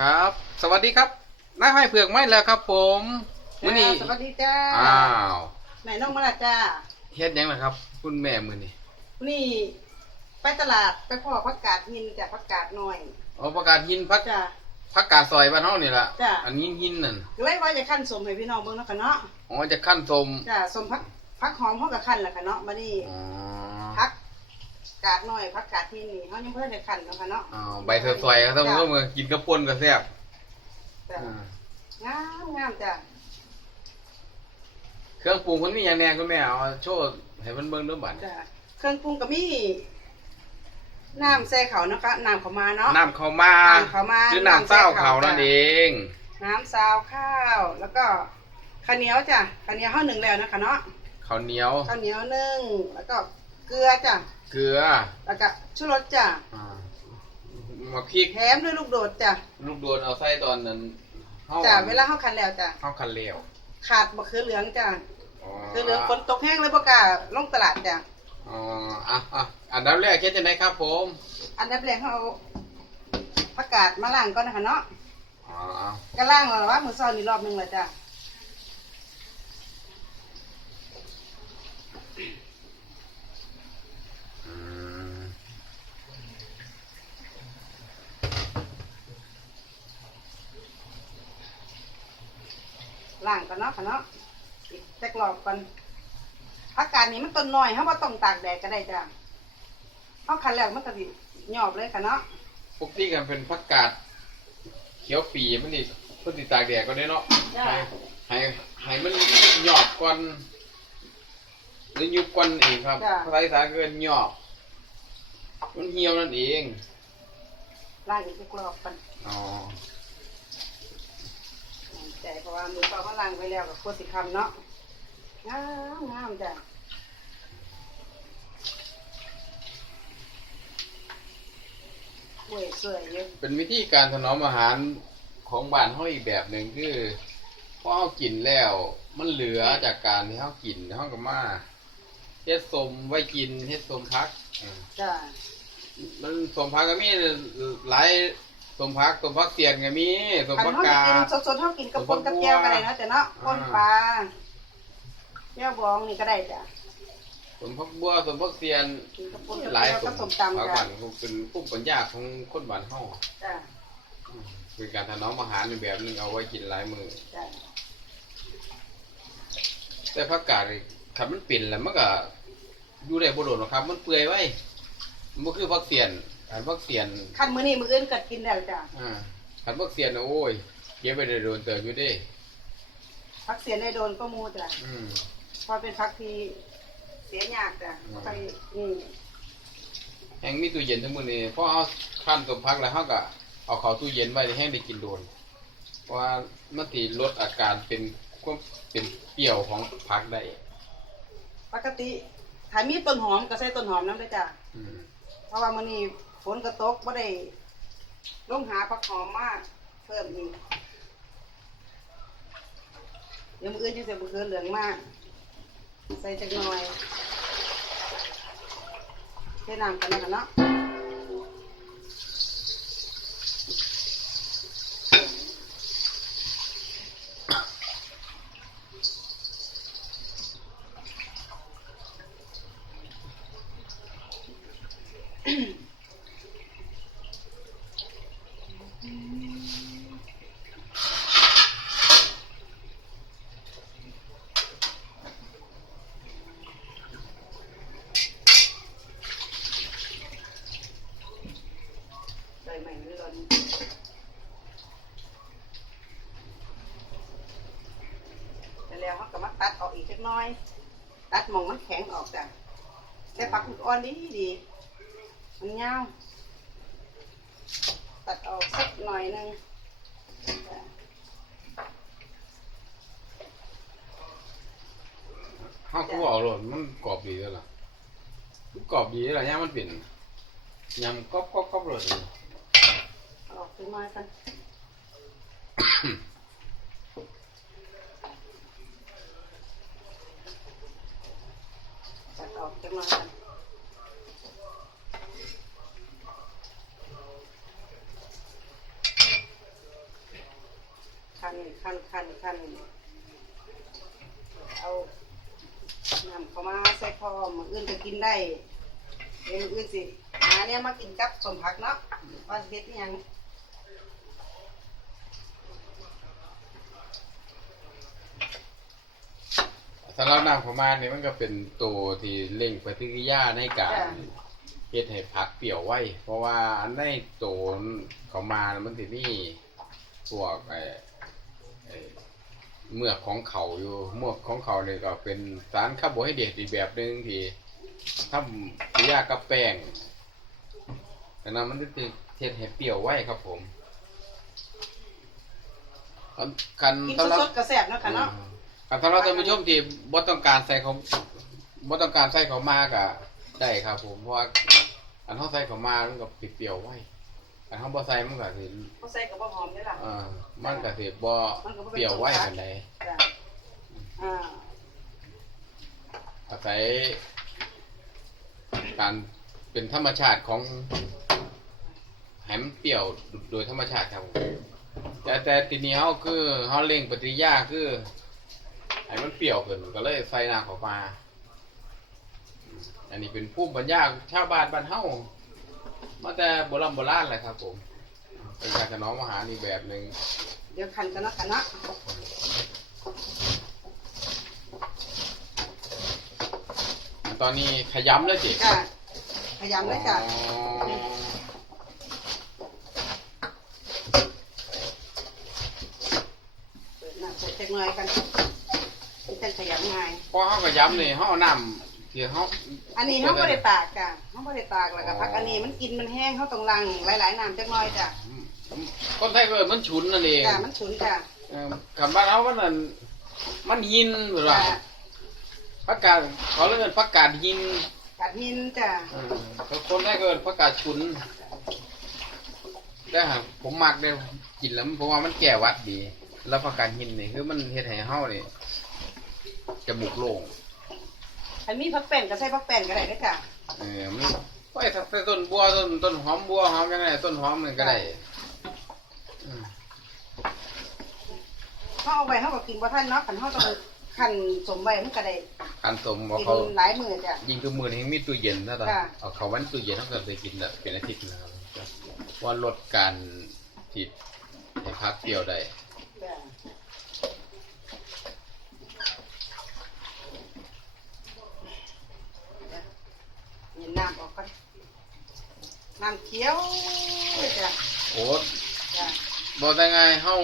ครับ สวัสดีครับนายห้อยเผือกไม่แล้วครับ ผมมื้อนี้สวัสดีจ้าอ้าวไหนน้องมาละจ้าเฮ็ดหยังล่ะครับ คุณแม่มื้อนี้นี่ ไปตลาดไปพ่อผักกาดหินจ้ะผักกาดหน่อยเอาประกาศหินพักจ้าพักกาดซอยบ้านเฮานี่ล่ะจ้ะอันหินหินนั่นเลยว่าจะขั้นสมให้พี่น้องเบิ่งเนาะค่ะเนาะอ๋อจะขั้นสมจ้าสมผักผักหอมเฮาก็ขั้นแล้วค่ะเนาะบัดนี้อ๋อผัก กาดหน่อยผักกาดหินนี่เฮายังบ่ทันได้ขั้นเนาะค่ะเนาะอ้าวใบซอยๆครับท่านผู้ชมกินกับป่นก็แซ่บจ้ะอ่างามงามจ้ะเครื่องปรุงมันมีหยังแหน่คุณแม่เอาโชว์ให้มันเบิ่งด้วยบัดจ้ะเครื่องปรุงก็มีน้ำใส่เขานะคะน้ำเขามาเนาะ น้ำข้าวมาน้ำข้าวมา หรือน้ำเต้าน้ำใส่ข้าเขาวนั่นจ้ะเอง น้ำซาวข้าว แล้วก็ข้าวเหนียวจ้ะข้าวเหนียวข้าวหนึ่งแล้วนะคะเนาะข้าวเหนียว ข้าวเหนียวนึ่งแล้วก็ เกลือจ้ะเกลือแล้วก็ชูรสจ้ะอ่ามาพริกแถมด้วยลูกโดดจ้ะลูกโดนเอาใส่ตอนนั้นเฮาจ้ะเวลาเข้าคันแล้วจ้ะเฮาคันเลวขาดมะเขือเหลืองจ้ะอ๋อคือเหลืองฝนตกแห้งเลยปะกล้าลงตลาดจ้ะอ๋ออะอะอันดับแรกเฮ็ดจังไดครับ ผมอันดับแรกเขาเอาผักกาดมาล้างก่อนนะคะเนาะอ๋อเอาก็ล้างแล้วว่ามือซ้อนนี่รอบหนึงเลยจ้ะ ล้างก่อนเนาะค่ะเนาะอีกจักรอบก่อนผักกาดนี่มันต้นน้อยเขาว่าต้องตากแดดก็ได้จ้ะเขาคันแล้วมันก็สิหยอบเลยค่ะเนาะปกติกันเป็นผักกาดเขียวปีมันนี่เพิ่นสิตากแดดก็ได้เนาะจ้ะให้ให้ให้มันหยอบก่อนหรือยุบก่อนเองครับจ้ะภาษาอีสานเกินหยอบมันเหี่ยวนั่นเองล้างอีกจักรอบก่อนอ๋อ แต่เพราะว่ามือเปล่าเขาล้างไปแล้วกับโคตรสิคำเนาะงามงามจ้ะสวยสวยเยอะเป็นวิธีการถนอมอาหารของบ้านเฮาอีกแบบหนึ่งคือพอเฮากินแล้ว มันเหลือจากการที่เฮากินเฮาก็มาเฮ็ดสมไว้กินเฮ็ดสมพักอ่าจ้ะมันสมพักก็มีหลาย สมพักสมพักเสียนก็มีสมคันพักเขากากินดสดๆเขากินกับปนกับแก้วก็ได้เนาะแต่เนาะปนปลาแก้วบองนี่ก็ได้จ้ะสมพักบัวสมพักเสียนกินกับปนกับหลายแก้วสกับมส้มพักตำบ้าจ้ะนเป็นภูมิปัญญาของคนบ้านเฮาจ้ะอืมเป็นการถนอมอาหารในแบบหนึงเอาไว้กินหลายมื้อจ้ะแต่ผักกาดนี่คันมันเป็นแล้วมันก็อยู่ได้บ่โดนหรอกครับ มันเปื่อยไว้มันบ่คือผักเสียน อันผักเสียนคันมื้อนี้มื้ออื่นก็กินได้จ้ะอ่าคันผักเสียนน่ะโอ้ยเก็บไว้ได้โดนเติบอยู่เด้พักเสียได้โดนก็มูจ้ะอืมเพอเป็นพักที่เสียยากจ้ะอืมไปนี่แห้งมีตู้เย็นทั้งมื้อนี้พอเอาคั่นต้มผักแล้วเฮาก็เอาเข้าตู้เย็นไว้แห้งได้กินโดนเพราะว่ามันสิลดอาการเป็นความเป็นเปรี้ยวของผักได้ปกติถ้ามีต้นหอมก็ใส่ต้นหอมน้ำได้จ้ะ อืมเพราะว่ามื้อนี้ฝ นก็ตกบ่ได้ลงหาผักหอมมากเพิ่มอีกเดี๋ยวมื้ออื่นจะใส่มะเขือเหลืองมาก ใส่จักหน่อยใส่น้ำกันนะคะเนาะใส่ใหม่ไม่ร้อนแล้วเขาก็มาตัดออกอีกจักหน้อย ตัดหมองมันแข็งออกจ้ะแต่ปักหมุดอ่อนดีดีมันยาวตัดออกสักหน่อยนึงจ้ะเฮาก็บ่เอาโลดมันกรอบดีแล้วล่ะมันกรอบดีแล้วล่ยามมันเป็นยำกรอบๆๆโลดนี่เอาออกไปมากันตัดออก จักหน่อยกันคันคันคันคันเอานำเขามาใส่คอมืออื่นก็กินได้เดี๋ยวมืออื่นสิหาเนี่ยมากินกับสมผักเนาะว่าเฮ็ดยัง สำหรับน้ำของมาเนี่ยมันก็เป็นตัวที่เร่งปฏิกิริยาในการเฮ็ดให้ผักเปรี้ยวไว้ เพราะว่าในตัวเขามามันสิมีพวกไอ้ไอ้เมือกของเขาอยู่เมือกของเขาเนี่ยก็เป็นสารคาร์โบไฮเดรตอีกแบบหนึ่งที่ทำปฏิกิริยากับแป้งแต่นั้นมันจะเฮ็ดให้เปรี้ยวไว้ครับผมคันกินสำหรับสดๆก็แซ่บเนาะค่ะเนาะ ครับสำหรับท่านผู้ชมที่บ่ต้องการใส่เขาบ่ต้องการใส่เขามากอะได้ครับ ผมเพราะว่าอันเฮาใส่เขามามันก็เปรี้ยวๆไว้อันเฮาบ่ใส่มันก็สิเขาใส่กับบ่หอมนี่ล่ะเอ่อมันก็สิบ่มันก็บ่เป็นเปรี้ยวไว้ปานใดจ้ะอ่าอาศัยการเป็นธรรมชาติของให้มันเปรี้ยวโดยธรรมชาติครับผมแต่แต่ทีนี้เฮาคือเฮาเร่งปฏิกิริยาคือ ให้มันเปรี้ยวขึ้นก็เลยใส่น้ำเข้ามาอันนี้เป็นภูมิปัญญาชาวบ้านบ้านเฮามาแต่โบราณโบราณเลยครับ ผม เป็นการขนอมอาหารอีกแบบหนึ่งเดี๋ยวคันกันเนาะค่ะเนาะตอนนี้ขยำเลยจิจ้ะพยายามเลยจ้ะอ๋อเปิดน้ำใส่จักหน่อยกันมัน จังขยำง่าย พอเฮาขยำนี่เฮาเอาน้ำที่เฮาอันนี้เขาไม่ได้ตากจ้ะเขาไม่ได้ตากแล้วก็พักอันนี้มันกินมันแห้งเขาต้องลังหลายๆน้ำจักหน่อยจ้ะคนไทยก็เอิ้นมันฉุนนั่นเองจ้ะมันฉุนจ้ะเออคำบ้านเฮามันนั่นมันหินหรือว่าจ้ะผักกาดเขาเรียกว่าผักกาดหินกัดหินจ้ะเออคนไทยก็เอิ้นผักกาดฉุนแต่หากผมมักเด้อกินแล้วมันเพราะว่ามันแก้หวัดดี แล้วผักกาดหินนี่คือมันเฮ็ดให้เฮานี่ จมูกโล่งอันมีพักแป้นก็ใส่พักแป้นก็ได้เด้อจ้ะเออมันไว้ถ้าใส่ต้นบัวต้นต้นหอมบัวหอมยังไงต้นหอมมันก็ได้อืมเขาเอาไว้เขาก็กินบ่ทันเนาะคันเขาต้องคันสมไว้มันก็ได้การสมว่ากินเขาหลายมื้อจ้ะ ยิงตัวมือนี่มีตู้เย็นนะตาค่ะ เอาเขาไวันตู้เย็นเขาก็ไปกินละเป็นอาทิตย์นะครับว่าลดการผิดให้พักเดียวได้ จ้ะ เย็นน้ำออกก่อนน้ำเขียวเลยจ้ะโอ้จ้ะบอกได้ไงเฮา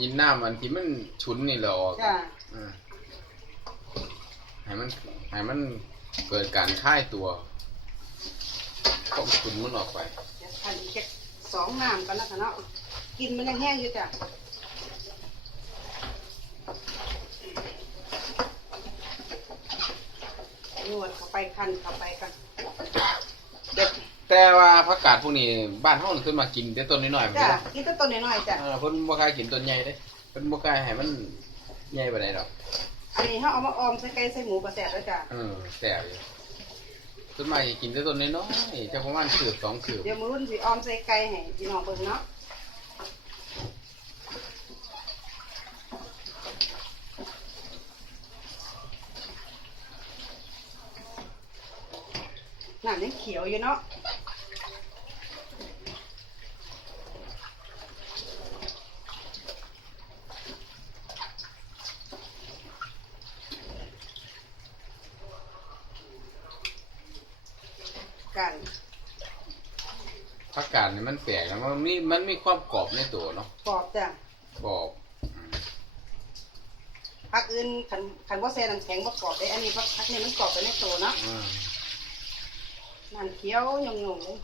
ยินน้ำอันที่มันฉุนนี่แหละออกจ้ะอืมให้มันให้มันเกิดการคลายตัวต้องฉุนมันออกไปเดี๋ยวคันอีกแค่สองน้ำกันนะคะเนาะกินมันยังแห้งอยู่จ้ะ นวดเข้าไปคันเข้าไปกันแต่แต่ว่าผักกาดพวกนี้บ้านเฮานี่ขึ้นมากินแต่ต้นน้อยๆเหมือนจ้ะกันกินแต้นต้นน้อยๆจ้ะเออเพิ่นบ่กล้ากินต้นใหญ่เด้เพิ่นบ่กล้าให้มันใหญ่ปานใดดอกอันนี้เขาเอามาออมใส่ไก่ใส่หมูกระแสแล้วจ้ะเออแซ่บอยู่ต้นไม้กินแต่ต้นน้อยๆจะประมาณคืบสองคืบเดี๋ยวมือรุ่นสิออมใส่ไก่ให้พี่น้องเบิ่งเนาะ น้ำยังเขียวอยู่เนาะกันผักกาดนี่มันแปลกนะมันมีมันมีความกรอบในตัวเนาะกรอบจ้ะกรอบพักอื่นขันขันว่าแซ่น้ำแข็งบ่กรอบได้อันนี้พักพักนี้มันกรอบไปในตัวเนาะ อืมน้ำเขียวหยงๆเลย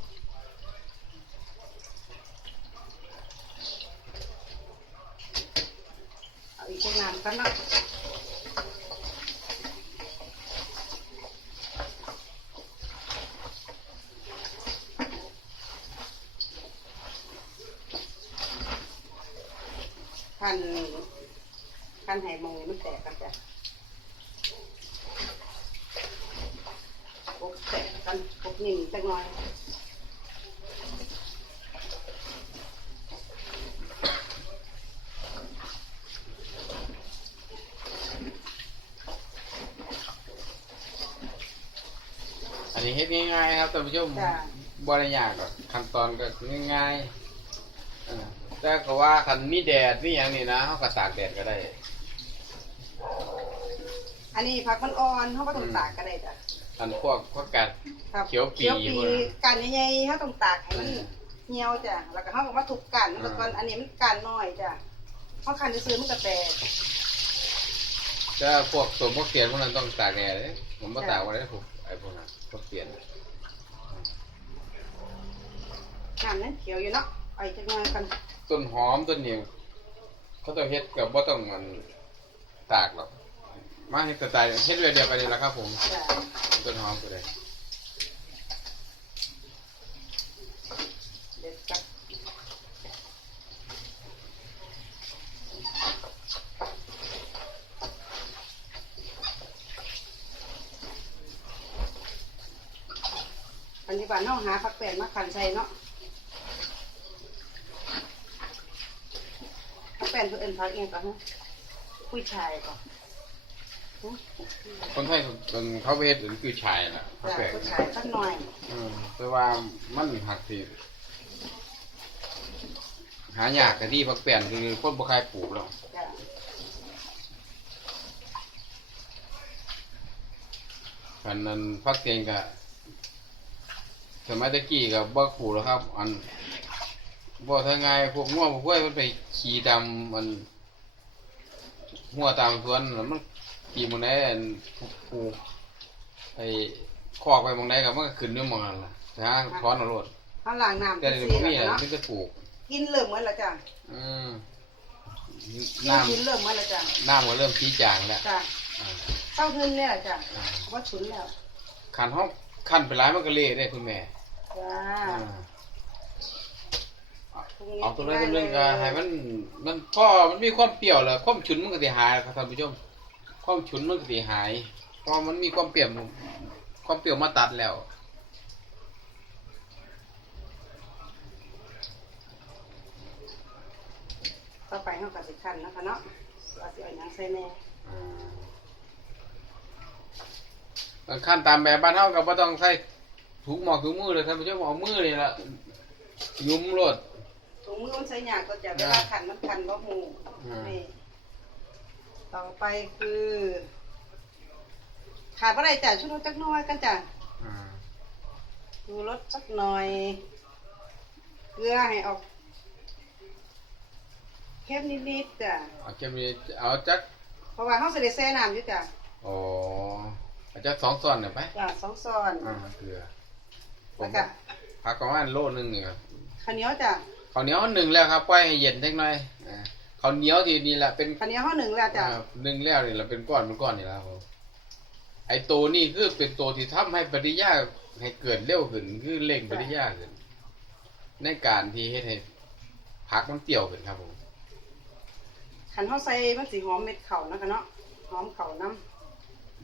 เอาอีกแค่น้ำกันนาะคันคันไหมองมันแตกกันจ้ะ แตกกันกบหนึ่งจังหน่อยอันนี้เฮ็ดง่ายๆครับท่านผู้ชมจ้ะบริยากหรอกขั้นตอนก็ง่ายๆแต่ก็ว่าคันมีแดดนี่อย่างนี้นะเขาก็ตากแดดก็ได้ อันนี้ผักมันอ่อนเขาก็ต้องตากก็ได้จ้ะ อันพวกพวกกัด ครับเขียวปีเขียวปีพวกนั้น กันใหญ่ๆเขาต้องตากให้มันเหี่ยวจ้ะแล้วก็เขาก็มาทุบกันแล้วก็อันนี้มันกันน้อยจ้ะเขาคันซื้อๆมันก็แตกแต่พวกสมพวกเปลี่ยนพวกนั้นต้องตากแดดเลยผมบ่ตากบ่ได้พวกไอ้พวกนั้นพวกเปลี่ยนน้ำนั้นเขียวอยู่เนาะไอ้จังหวะกันต้นหอมต้นนี้เขาต้องเฮ็ดกับบ่ต้องมันตากหรอก มาเฮ็ดสไตล์เฮ็ดเวเดียวกันนี่แหละครับผมจ้ะต้นหอมก็ได้เด็ดกับอันนี้บ้านน้องหาผักแป้นมาขันใส่เนาะผักแป้นเพื่นเอ็นผักเองก่อนฮะกุ้ยชายก่อน คนไทยคนเขาไปเฮ็ดอื่นคือชายน่ะเขาจ้ะแปลกกุ้ยชายสักหน่อยอืมแต่ว่ามันหักสิหายากแต่ที่พักแป้นคือคนบ่คายปลูกแล้วจ้ะคันนั้นพักเตียงก็สมัยตะกี้ก็บ่ปลูกแล้วครับ อันบ่ทางไงพวกงัวพวกกล้วยมันไปขี่ดำมันหัวตามสวนแล้วมัน ขี่หมองใดอันปลูกไอ้คอกไปหมองใดก็มันก็ขึ้นอยู่หมองนั้นล่ะนะถอนเอาโลดข้างหลังน้ำแต่เป็นเดี๋ยวสีนี้แล้วอะเนาะมันจะปลูก กินเริ่มเหมือนและจ้ะอืมกินน้กินเริ่มเหมือนและจ้ะำน้ำก็เริ่มชี้จางแล้วจ้ะอ่าเต้าทึนเนี่ยแหละจ้ะอ่าว่าฉุนแล้วขันห้องขันไปร้ายมันก็เละได้คุณแม่จ้าอ่า พรุ่งนี้เอาตัวนั้นตัวนึงก็ให้มันมันก็มันมีความเปรี้ยวแล้วความฉุนมันก็สิหายแล้วครับท่านผู้ชม ความฉุนมันก็สิหายเพราะมันมีความเปรี้ยวความเปรี้ยวมาตัดแล้วต่อไปเขาก็สิคันนะคะเนาะว่าสิเอาหยังใส่แม่อ่าขั้นตามแบบบ้านเฮาก็บ่ต้องใส่ถุงหมอกถุงมือเลยท่านผู้ชมเอามือนี่ล่ะยุ้มโลดถุงมือมันใส่ยากก็จะเวลาคันมันคันบ่ฮู้อ่านี่ ต่อไปคือ ขาดบ่ได้จ้ะชุดรสจักหน้อยกันจ้ะอ่าดูรสสักหน่อย เกลือให้ออกเข้มนิดๆจ้ะเอาแค่นี้เอาจักเพราะว่าเขาสิได้แช่น้ำอยู่จ้ะอ๋อเอาจักสองส่วนเนี่ยไปจ้ะสองซ้อนอ่าเกลือผแล้วมก็พักประมาณโลนึงเนี่ยข้าวเหนียวจ้ะข้าวเหนียวหนึ่งแล้วครับปล่อยให้เย็นเล็กน้อยอ่า ข้าวเหนียวที่นี่แหละเป็นข้าวเหนียวห่อหนึ่งแล้วจ้ะอ่าหนึ่งแล้วนี่แหละเป็นก้อนเป็นก้อนนี่แหละครับผมไอ้ตัวนี่คือเป็นตัวที่ทำให้ปฏิกิริยาให้เกิดเร็วขึ้นคือเร่งปฏิกิริยาขึ้นในการที่เฮ็ดให้ผักมันเปรี้ยวขึ้นครับผมขันเขาใส่มันสีหอมเม็ดเข่านะคะเนาะหอมเข่าน้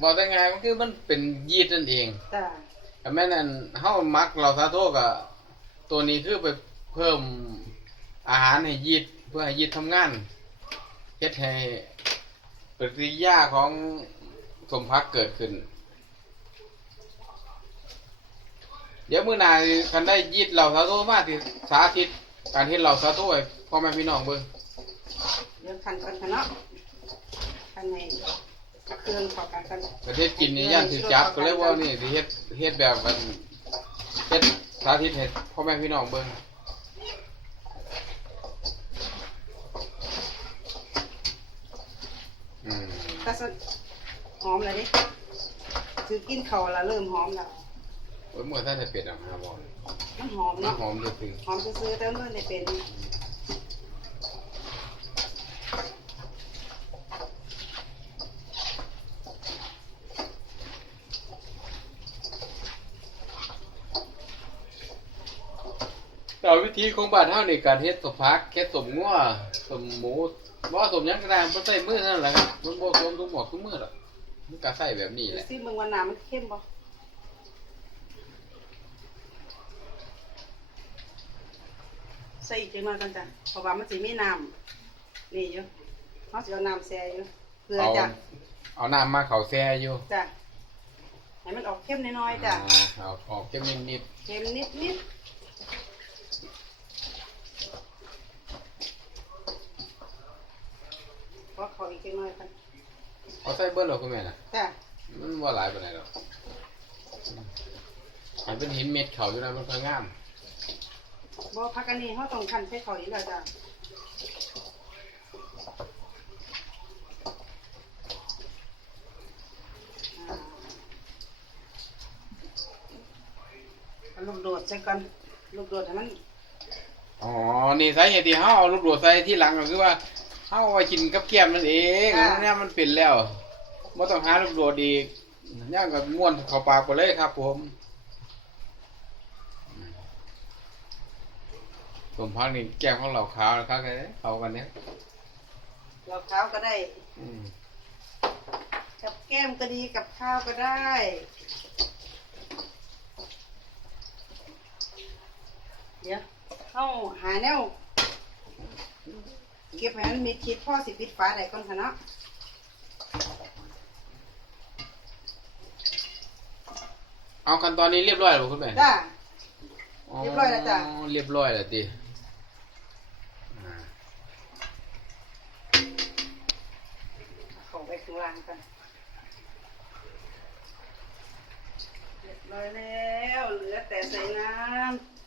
บอกได้ไงมันคือมันเป็นยีสต์นั่นเองำจ้ะแต่แม่นั่นเฮามักเราซาโทกับตัวนี้คือไปเพิ่มอาหารให้ยีด เพื่อให้ยีดทำงานเฮ็ดให้ปฏิกิริยาของสมพักเกิดขึ้น เดี๋ยวมื้อหน้าคันได้ยีดเราซาโทมาที่สาธิตการเฮ็ดเราซาโทให้พ่อแม่พี่น้องเบิ่งเดี๋ยวขันก่อนค่ะเนาะขันในเครื่องเข้ากันกันประเทศกินนี่ย่านสิจับก็เลยว่านี่สิเฮ็ดเฮ็ดแบบมันเฮ็ดสาธิตให้พ่อแม่พี่น้องเบิ่ง ก็สหอมเลยดิถือกินเข่าแล้วเริ่มหอมแล้วโอ้ยเมื่อท่านจะเป็ดอะครับบอกมันหอมมันเนาะหอมจะถึงหอมซื้อๆแต่มันได้เป็นแต่วิธีของบ้านเฮาในการเฮ็ดสมพักเฮ็ดสมงัวสมหมู บ่สมหยังก็ได้มันใส่มือเท่านั้นแหละครับมันบ่สมทุกหมดทุกมือหรอกมันก็ใส่แบบนี้แหละซิเมืองวันน้ำมันเข้มบ่ใส่อีกจังหน่อยกันจ้ะเพราะว่ามันสิมีน้ำนี่อยู่เขาสิเอาน้ำแช่อยู่เพื่อเอาจะเอาน้ำมาเข้าแช่อยู่จ้ะให้ให้มันออกเข้มน้อยๆจ้ะ อ่าเอาออกเข้มนิดเค็มนิดนิดพ อขออีกหน่อยกันๆเอาใส่เบิ้ลหรอคุณแม่น่ะจ้ะมันว่าหลายปานไหนหรอกให้เป็นหินเม็ดเขาอยู่นะมันก็งามบ่พักอันนี้เขาต้องคันใส่ขออีกแล้วจ้ะอ่าเอาลูกโดดใส่ก่อนลูกโดดให้มันอ๋อ นี่สาเหตุที่เฮาเอาลูกโดดใส่ที่หลังก็คือว่า เฮาเอาไว้กินกับแก้มนั่นเองเนี่ยมันเป็นแล้วบ่ต้องหาลูกโดดอีกย่างก็ม้วนเข้าปากไปเลยครับ ผมสมพักนี่แก้มของเราขาวนะครับเอากันเนี่ยเราข้าวก็ได้ อืมกับแก้มก็ดีกับข้าวก็ได้ เดี๋ยวเข้าหาแนว เก็บให้มันมีคิดพ่อสิปิดฟ้าได้ก่อนค่ะเนาะเอาขั้นตอนนี้เรียบร้อยแล้วบ่คุณแม่จ้า เรียบร้อยแล้วจ้ะ เรียบร้อยแล้วติอ่าเขาไปข้างล่างกันเรียบร้อยแล้ว เหลือแต่ใส่น้ำ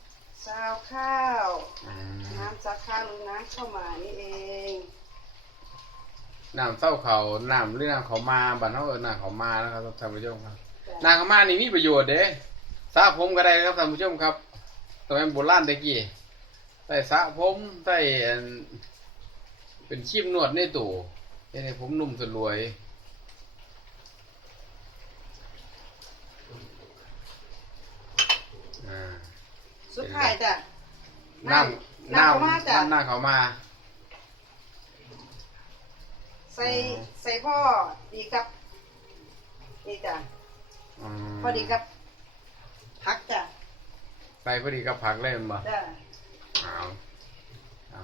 ซาวข้าว อ่าน้ำซาวข้าวหรือน้ำข้าวหมานี่เอง น้ำเต้าเขาน้ำหรือน้ำเขามาบ้านเฮาเอิ้นน้ำเขามานะครับท่านผู้ชมครับจ้ะน้ำเขามานี่มีประโยชน์เด้สระผมก็ได้ครับท่านผู้ชมครับสมัยโบราณตะกี้ใส่สระผมใส่อันเป็นครีมนวดในตู้เฮ็ดให้ผมนุ่มสลวย สุดท้ายจ้ะน้ำน้ำข้าวมาจ้ะน้ำเขามา ใส่ใส่พ่อดีกับนี่จ้ะมพอดีกับพักจ้ะใส่พอดีกับผักเลยแม่นบ่จ้ะเอาเอา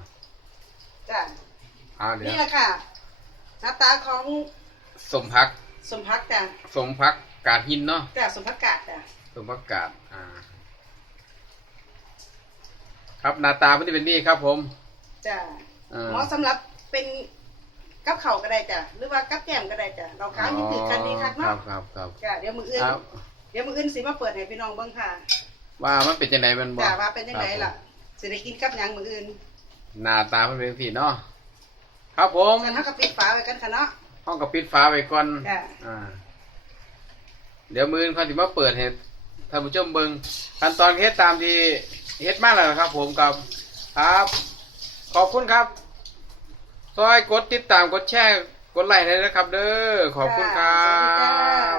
จ้ะเอาเดี๋ยวนี่แหละค่ะหน้าตาของสมพัก สมพักจ้ะสมพักกาดหินเนาะจ้ะสมพักกาดจ้ะสมพักกาดอ่า ครับหน้าตามันจะเป็นนี่ครับผมจ้ะอ่า เหมาะสำหรับเป็นกับเข่าวก็ได้จ้ะหรือว่ากับแก้มก็ได้จ้ะเราค้างยิ่งถือกันดีคักครัเนาะบครับครับจ้ะเดี๋ยวมืออื่นครับ เดี๋ยวมืออื่นสิมาเปิดให้พี่น้องเบิ่งค่ะว่ามันเป็นจังไดมันบ่จ้ะว่าเป็นยังไงล่ะครับสิได้กินกับหยังมืออื่นผมหน้าตามันเป็นสีเนาะครับผมกันเฮาก็ปิดฝาไว้กันค่ะเนาะ ห้องกับปิดฟ้าไว้ก่อนจ้ะ อ่า เดี๋ยวมือเขาสิมาเปิดให้ ท่านผู้ชมเบิ่งขั้นตอนเฮ็ดตามที่เฮ็ดมาแล้วครับ ผมกับครับ ขอบคุณครับซอยกดติดตามกดแชร์กดไลค์ได้นะครับ เด้อขอบคุณครัจ้ะสวัสดีจ้า บ